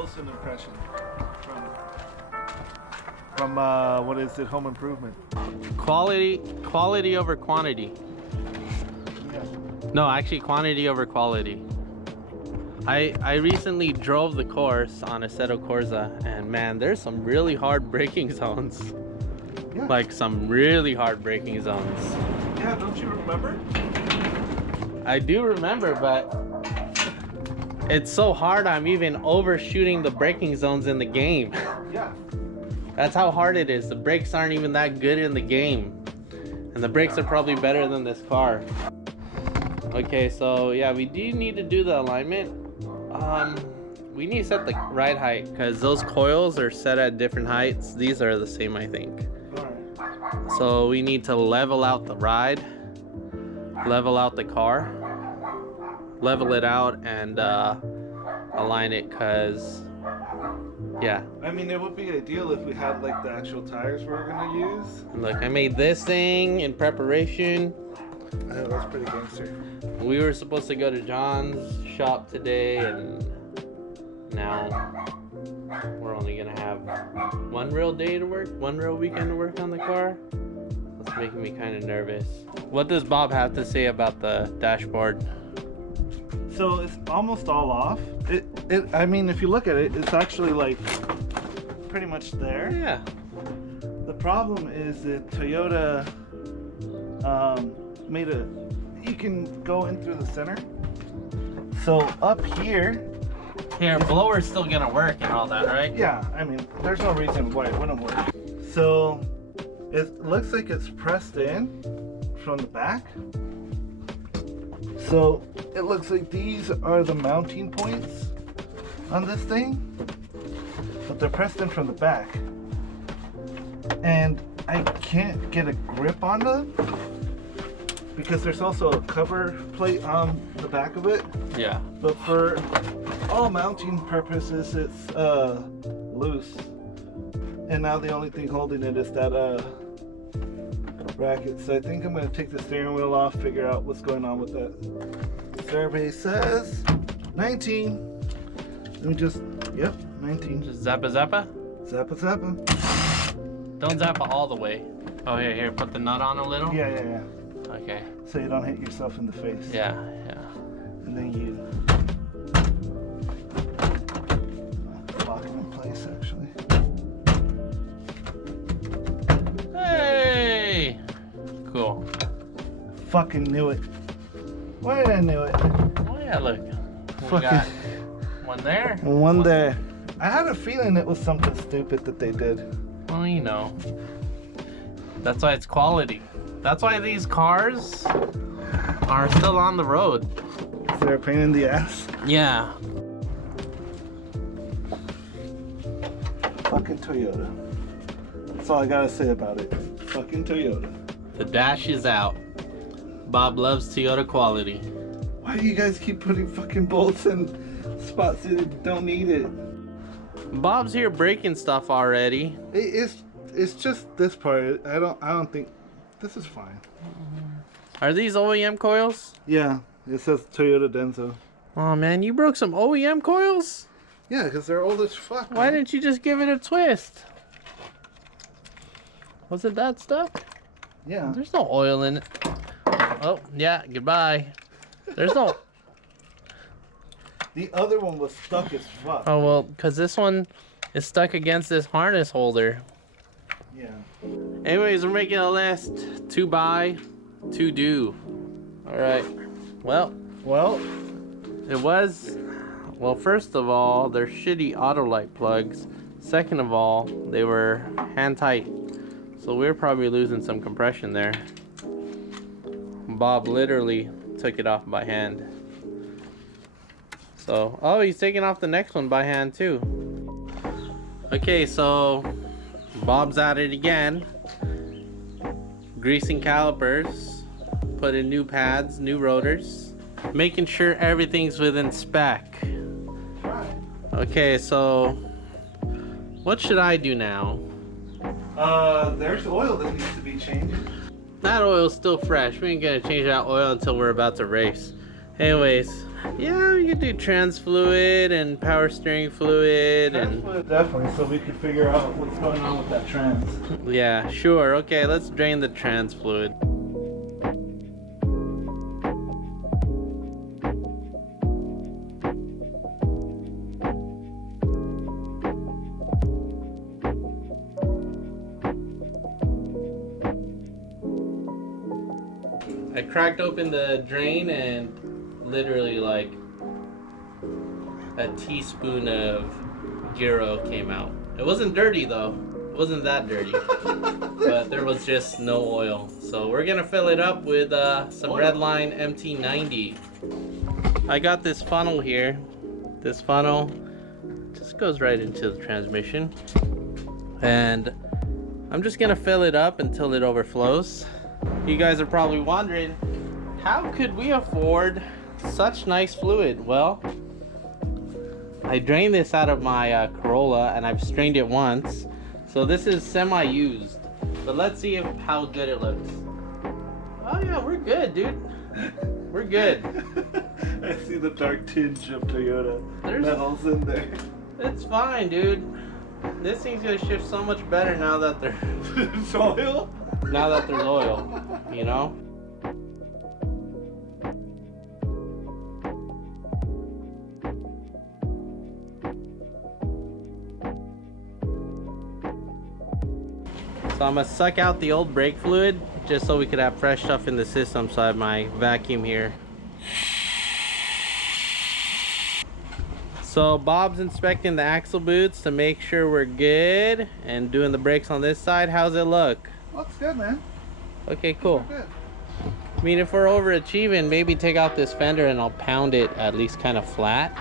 Wilson impression from what is it, Home Improvement? Quality over quantity. Yeah. No, actually quantity over quality. I recently drove the course on Assetto Corsa, and man, there's some really hard braking zones. Yeah. Like some really hard braking zones. Yeah, don't you remember? I do remember, but it's so hard I'm even overshooting the braking zones in the game. Yeah. That's how hard it is. The brakes aren't even that good in the game. And the brakes are probably better than this car. Okay, so yeah, we do need to do the alignment. We need to set the ride height because those coils are set at different heights. These are the same, I think. Alright. So we need to level out the ride, level out the car, level it out, and align it, because yeah. I mean, it would be ideal if we had like the actual tires we're gonna use. Look, I made this thing in preparation. Oh, that's pretty gangster. We were supposed to go to John's shop today, and now we're only gonna have one real day to work, one real weekend to work on the car. That's making me kind of nervous. What does Bob have to say about the dashboard? So it's almost all off. I mean, if you look at it, it's actually like pretty much there. Yeah. The problem is that Toyota made you can go in through the center. So up here. Here, blower's still gonna work and all that, right? Yeah, I mean, there's no reason why it wouldn't work. So it looks like it's pressed in from the back. So it looks like these are the mounting points on this thing, but they're pressed in from the back. And I can't get a grip on them because there's also a cover plate on the back of it. Yeah. But for all mounting purposes, it's loose. And now the only thing holding it is that bracket. So I think I'm gonna take the steering wheel off, figure out what's going on with that. Survey says 19. Let me just, yep, 19. Just zappa zappa? Zappa zappa. Don't zappa all the way. Oh, here, put the nut on a little? Yeah. Okay. So you don't hit yourself in the face. Yeah. And then you lock them in place, actually. Hey! Cool. Fucking knew it. Why did I knew it? Oh yeah, look. We got one there. One there. I had a feeling it was something stupid that they did. Well, you know. That's why it's quality. That's why these cars are still on the road. Is there a pain in the ass? Yeah. Fucking Toyota. That's all I gotta say about it. Fucking Toyota. The dash is out. Bob loves Toyota quality. Why do you guys keep putting fucking bolts in spots that don't need it? Bob's here breaking stuff already. It's just this part. I don't think this is fine. Are these OEM coils? Yeah, it says Toyota Denso. Oh man, you broke some OEM coils? Yeah, because they're old as fuck. Why didn't you just give it a twist? Was it that stuck? Yeah. There's no oil in it. Oh, yeah, goodbye. There's no... The other one was stuck as fuck. Oh, well, because this one is stuck against this harness holder. Yeah. Anyways, we're making a list. To buy, to do. Alright. Well, it was... Well, first of all, they're shitty Autolite plugs. Second of all, they were hand tight. So we're probably losing some compression there. Bob literally took it off by hand. So, oh, he's taking off the next one by hand too. Okay, so Bob's at it again. Greasing calipers, putting new pads, new rotors, making sure everything's within spec. Okay, so what should I do now? There's oil that needs to be changed. That oil's still fresh. We ain't gonna change that oil until we're about to race. Anyways, yeah, we could do trans fluid and power steering fluid and Definitely, so we could figure out what's going on with that trans. yeah, sure. Okay, let's drain the trans fluid. I cracked open the drain and literally like a teaspoon of gyro came out. It wasn't dirty though. It wasn't that dirty. But there was just no oil. So we're gonna fill it up with some Redline MT90. I got this funnel here. This funnel just goes right into the transmission. And I'm just gonna fill it up until it overflows. You guys are probably wondering, how could we afford such nice fluid? Well, I drained this out of my Corolla and I've strained it once. So this is semi-used, but let's see how good it looks. Oh yeah, we're good, dude. We're good. I see the dark tinge of Toyota metals in there. It's fine, dude. This thing's gonna shift so much better now that It's oil? now that there's oil, you know? So I'm gonna suck out the old brake fluid just so we could have fresh stuff in the system. So I have my vacuum here. So Bob's inspecting the axle boots to make sure we're good and doing the brakes on this side. How's it look? Looks good, man. Okay, cool. Good. I mean, if we're overachieving, maybe take out this fender and I'll pound it at least kind of flat.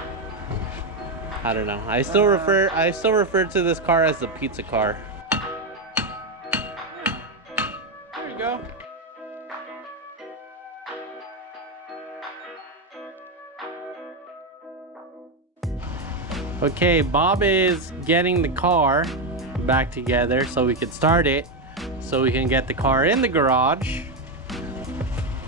I don't know. I still refer to this car as the pizza car. There you go. Okay, Bob is getting the car back together so we could start it, so we can get the car in the garage,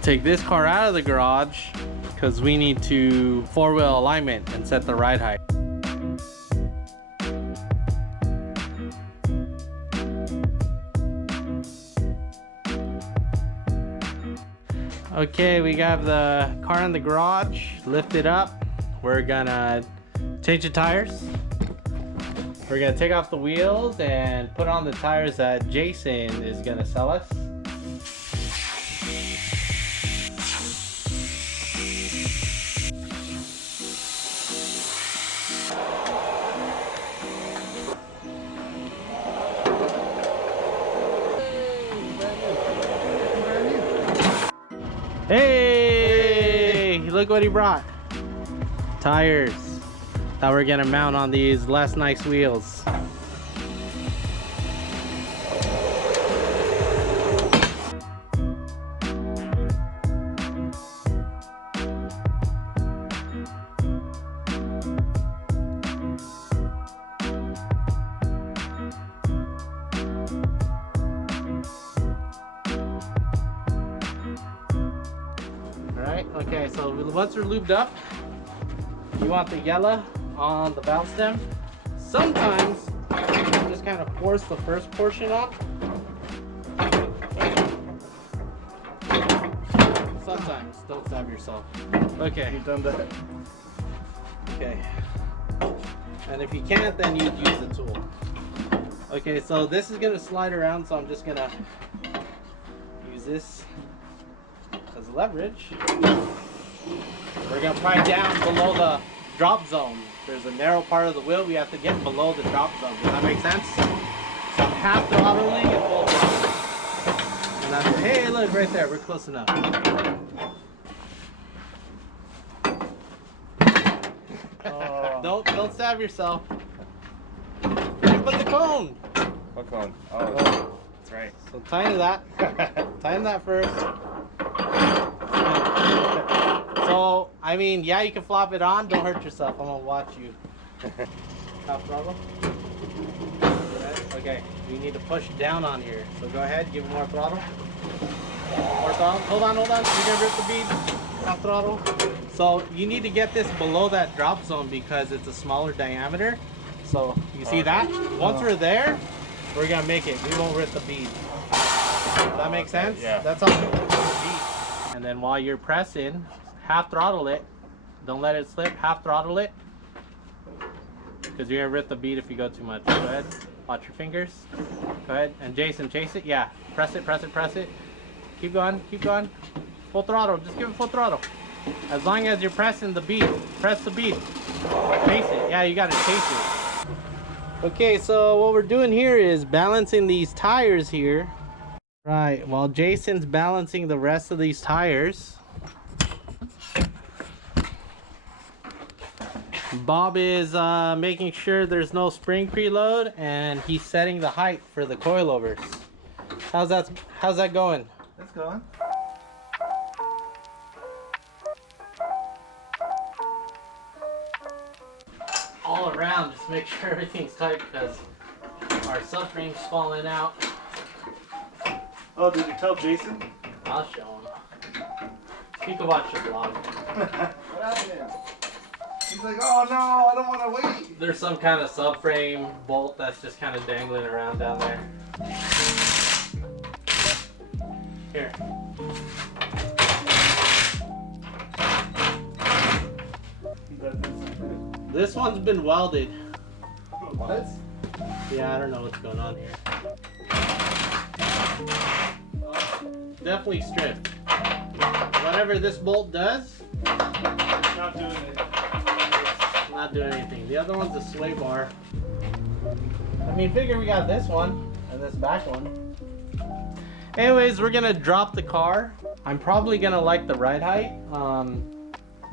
take this car out of the garage because we need to four-wheel alignment and set the ride height. Okay, we got the car in the garage, lift it up. We're gonna change the tires. We're gonna take off the wheels and put on the tires that Jason is gonna sell us. Hey, look what he brought. Tires that we're gonna mount on these less nice wheels. Alright, okay, so once we're lubed up, you want the yellow on the valve stem. Sometimes you just kind of force the first portion up. Sometimes, don't stab yourself. Okay. You've done that. Okay. And if you can't, then you use the tool. Okay, so this is gonna slide around, so I'm just gonna use this as leverage. We're gonna pry down below the drop zone. There's a narrow part of the wheel we have to get below the drop zone. Does that make sense? So I'm half throttling and full throttle. And that's, hey, look right there, we're close enough. Don't stab yourself. You put the cone. What cone? Oh, that's right. So tighten that. Tighten that first. So, I mean, yeah, you can flop it on. Don't hurt yourself. I'm gonna watch you. Top throttle. Okay, we need to push down on here. So go ahead, give it more throttle. More throttle. Hold on. You're gonna rip the bead. half throttle. So you need to get this below that drop zone because it's a smaller diameter. So you see that? Once we're there, we're gonna make it. We won't rip the bead. Does that make sense? Yeah. That's all we rip the bead. And then while you're pressing, half throttle it. Don't let it slip. Half throttle it. Because you're gonna rip the bead if you go too much. Go ahead. Watch your fingers. Go ahead. And Jason, chase it. Yeah. Press it, press it, press it. Keep going, keep going. Full throttle. Just give it full throttle. As long as you're pressing the bead. Press the bead. Chase it. Yeah, you gotta chase it. Okay, so what we're doing here is balancing these tires here. Right, while Jason's balancing the rest of these tires, Bob is making sure there's no spring preload, and he's setting the height for the coilovers. How's that going? It's going. All around, just make sure everything's tight because our subframe's falling out. Oh, did you tell Jason? I'll show him. You can watch the vlog. What happened there? He's like, oh no, I don't want to wait. There's some kind of subframe bolt that's just kind of dangling around down there. Here. This one's been welded. What? Yeah, I don't know what's going on here. Definitely stripped. Whatever this bolt does, It's not doing it. it's not doing anything. The other one's a sway bar. I mean, figure we got this one and this back one. Anyways, we're gonna drop the car. I'm probably gonna like the ride height.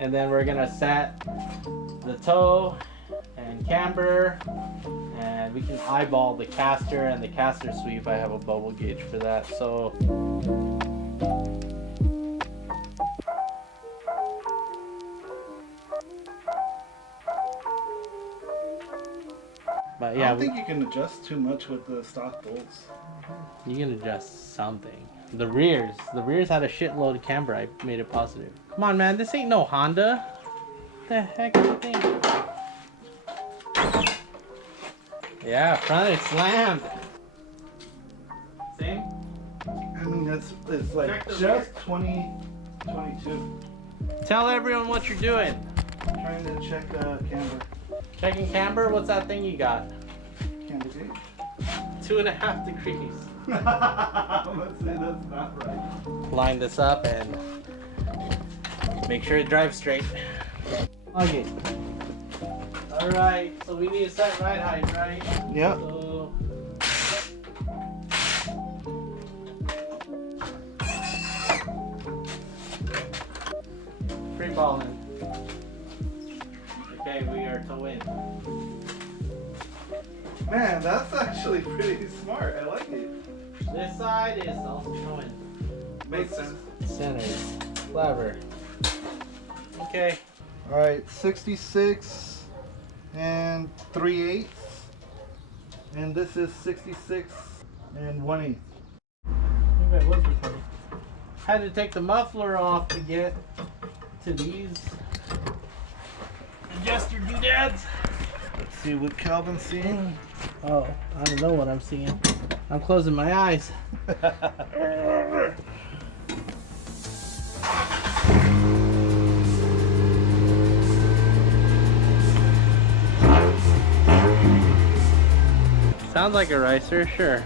And then we're gonna set the toe and camber, and we can eyeball the caster and the caster sweep. I have a bubble gauge for that. So but I yeah, don't think you can adjust too much with the stock bolts. you can adjust something. The rears had a shitload of camber. I made it positive. Come on, man, this ain't no Honda. The heck is the thing? Yeah, front is slammed. Same? I mean, it's like Check the just rear. 2022. Tell everyone what you're doing. Trying to check camber. Checking camber, what's that thing you got? Camber gauge. 2.5 degrees. Let's say that's not right. Line this up and make sure it drives straight. Okay. Alright, so we need to set ride height, right? Yep. So free balling. Okay, we are to win. Man, that's actually pretty smart. I like it. This side is also showing. Makes sense. Center. Clever. Okay. All right, 66 and 3/8, and this is 66 and 1/8. Maybe I was recording. Had to take the muffler off to get to these. Adjust your doodads. Let's see what Calvin's seeing. Oh, I don't know what I'm seeing. I'm closing my eyes. Sounds like a ricer, sure.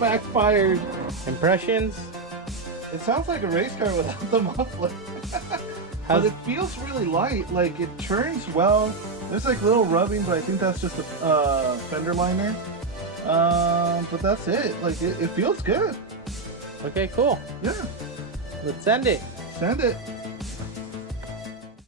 Backfired. Impressions? It sounds like a race car without the muffler. But it feels really light. Like it turns well. There's like little rubbing, but I think that's just a fender liner. But that's it. Like it feels good. Okay, cool. Yeah. Let's send it. Send it.